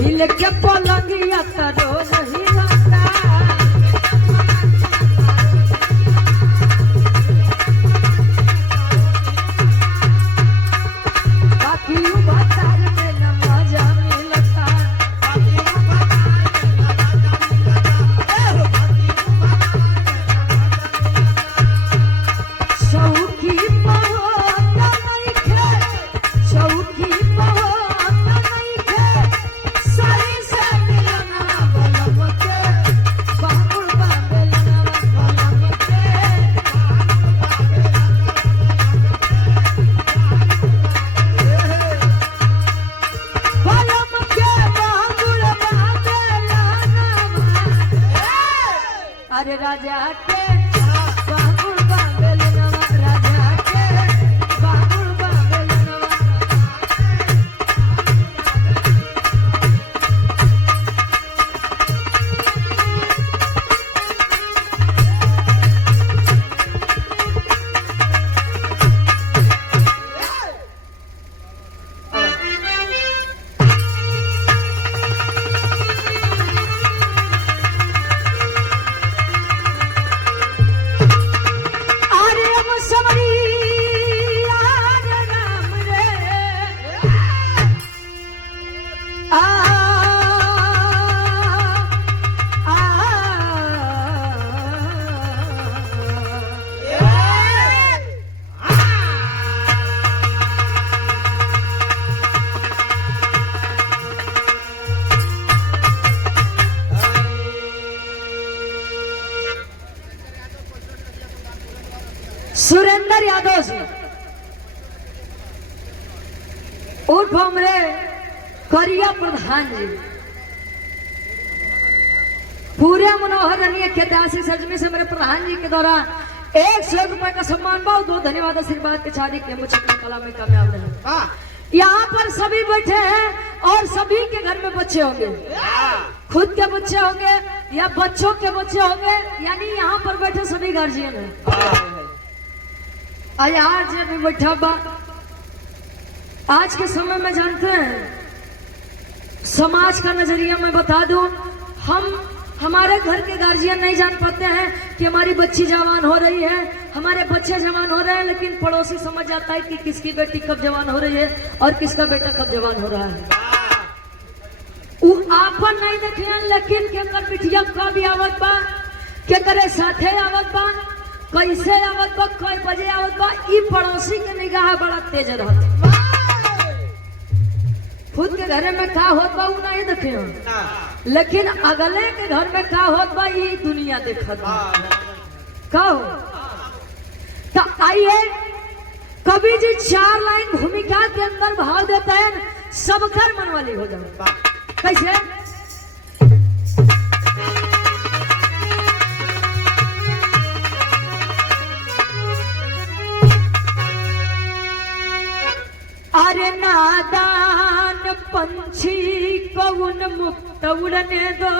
हिल के पलंगिया करो नहीं लगता बाकी भतार में न मजा मिलता चौकी बहुत नहीं खे चौकी बहुत नहीं खे सही से मिलना बलम के बाबुल बाबेलना बलम के बलम के बाबुल बाबेलना अरे राजा के बाबुल बाबेलना राजा के बाबुल बाबेलना अरे अब समरी यार राम रे आ आ सुरेंद्र यादव जी उर्फ हमरे करिया प्रधान जी पूरे मनोहर रनिया खेतासी सजमी से मेरे प्रधान जी के द्वारा 100 रुपए का सम्मान बहुत बहुत धन्यवाद आशीर्वाद के छाड़ी के मुझे कला में कामयाब रहे। यहाँ पर सभी बैठे हैं और सभी के घर में बच्चे होंगे खुद के बच्चे होंगे या बच्चों के बच्चे होंगे यानी यहाँ पर बैठे सभी गार्जियन हैं। आज अभी बैठा बा आज के समय में जानते हैं समाज का नजरिया मैं बता दूं हम हमारे घर के गार्जियन नहीं जान पाते हैं कि हमारी बच्ची जवान हो रही है हमारे बच्चे जवान हो रहे हैं लेकिन पड़ोसी समझ जाता है कि किसकी बेटी कब जवान हो रही है और किसका बेटा कब जवान हो रहा है वो आपन नहीं देखे लेकिन के बिटिया कब आवत बा के करे साथे आवत बा कैसे आवत बा कई बजे आवत बा ई पड़ोसी के निगाह बड़ा तेज रहत खुद के घर में का होत बा उ नहीं देखे लेकिन अगले के घर में का होत बा ई दुनिया देखत बा का हो तो आइए कवि जी 4 लाइन भूमिका के अंदर भाव देते हैं सबकर मन वाली हो जाए कैसे अरे नादान पंछी कौन मुक्त उड़ने दो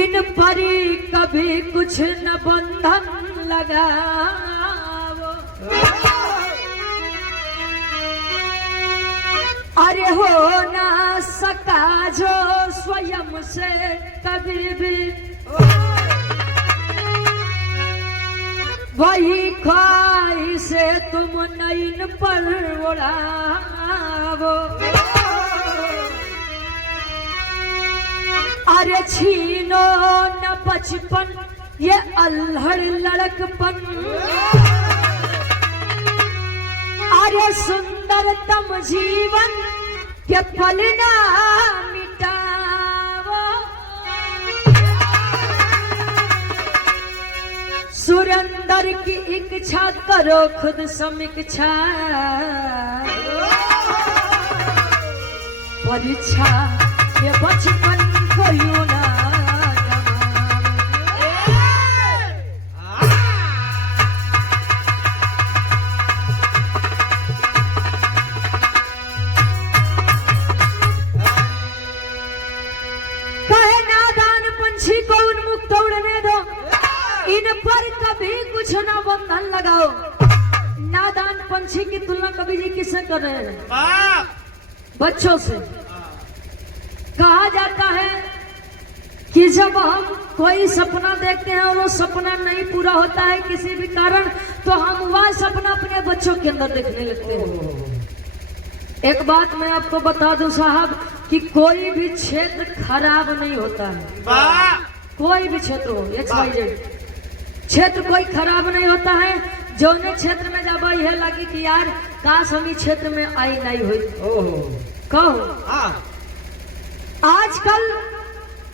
इन परी कभी कुछ न बंधन लगाओ अरे हो ना सका जो स्वयं से कभी भी वही ख्वाहिश से तुम नैन पर उड़ावो अरे छीनो न बचपन ये अल्हड़ लड़कपन अरे सुंदरतम जीवन के पलना मिटावो सुरेंद्र की इच्छा करो खुद समीक्षा परीक्षा ये बचपन को यूं ना कहे नादान पंछी को उन्मुक्त उड़ने दो इन पर कभी कुछ ना बंधन लगाओ नादान पंछी पंछी की तुलना कवि जी किससे कर रहे हैं? बच्चों से। कहा जाता है कि जब हम कोई सपना देखते हैं और वो सपना नहीं पूरा होता है किसी भी कारण, तो हम वह सपना अपने बच्चों के अंदर देखने लगते हैं। एक बात मैं आपको बता दूं साहब कि कोई भी क्षेत्र खराब नहीं होता है। कोई भी क्षेत्र हो, क्षेत्र कोई खराब नहीं होता है। जौने क्षेत्र में जब यह लगी कि यार काश हम इस क्षेत्र में आई नहीं हुई, कहो आजकल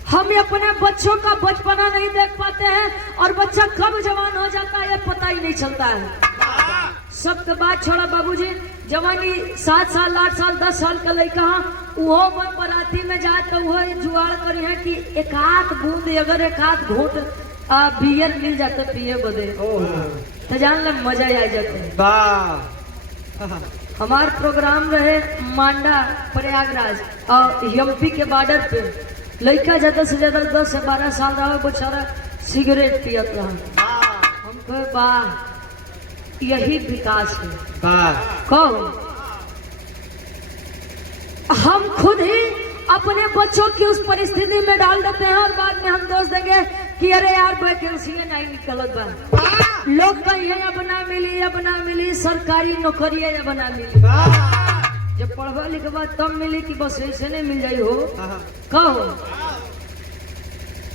हम अपने बच्चों का बचपना नहीं देख पाते हैं और बच्चा कब जवान हो जाता है ये पता ही नहीं चलता है। सब तो बात छोड़ा बाबूजी, जवानी 7 साल 8 साल 10 साल का लड़का वो बराती में जाए तो वो जुआड़ करी है कि एक आध बूंद अगर एक आध घूट बियर मिल जाता पिए बदे तो जान ला मजा आ जाता। हमार प्रोग्राम रहे मांडा प्रयागराज और एमपी के बॉर्डर पे, लड़का ज्यादा से ज्यादा 10 से 12 साल रहा बेचारा सिगरेट पियत रहा। हमको वाह यही विकास है। कहो हम खुद ही अपने बच्चों की उस परिस्थिति में डाल देते हैं और बाद में हम दोष देंगे कि अरे यार वैकेंसी नहीं निकलत बा, लोग कहीं अब ना मिली सरकारी नौकरी अब ना मिली। जब पढ़वा लिखवा तब मिली कि बस ऐसे नहीं मिल जाई हो। कहो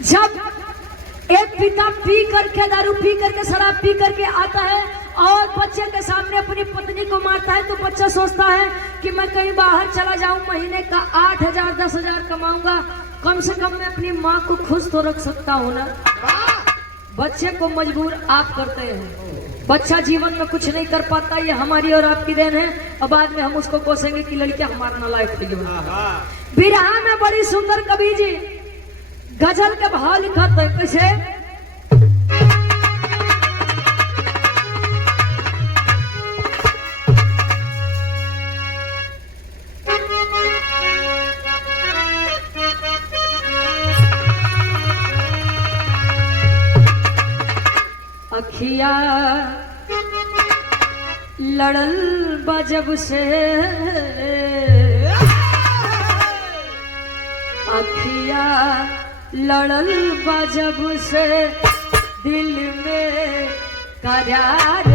जब एक पिता पी करके दारू पी करके शराब पी करके आता है और बच्चे के सामने अपनी पत्नी को मारता है तो बच्चा सोचता है कि मैं कहीं बाहर चला जाऊं, महीने का 8,000 10,000 कमाऊंगा, कम से कम मैं अपनी माँ को खुश तो रख सकता हूँ ना। बच्चे को मजबूर आप करते हैं, बच्चा जीवन में कुछ नहीं कर पाता, ये हमारी और आपकी देन है। और बाद में हम उसको कोसेंगे कि लड़कियां हमारा नालायक थी। बिरहा में बड़ी सुंदर कवि जी गजल के भाव लिखत है कैसे? अखिया लड़ल बजब से, अखिया लड़ल बजब से दिल में करार